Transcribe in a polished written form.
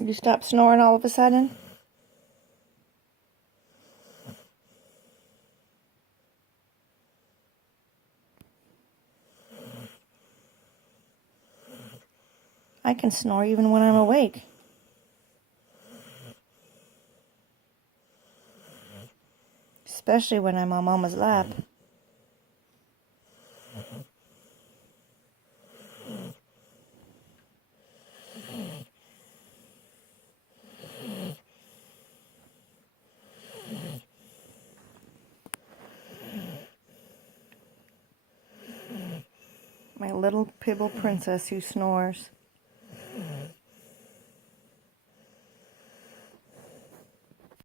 You stop snoring all of a sudden? I can snore even when I'm awake. Especially when I'm on Mama's lap. My little Pibble princess who snores.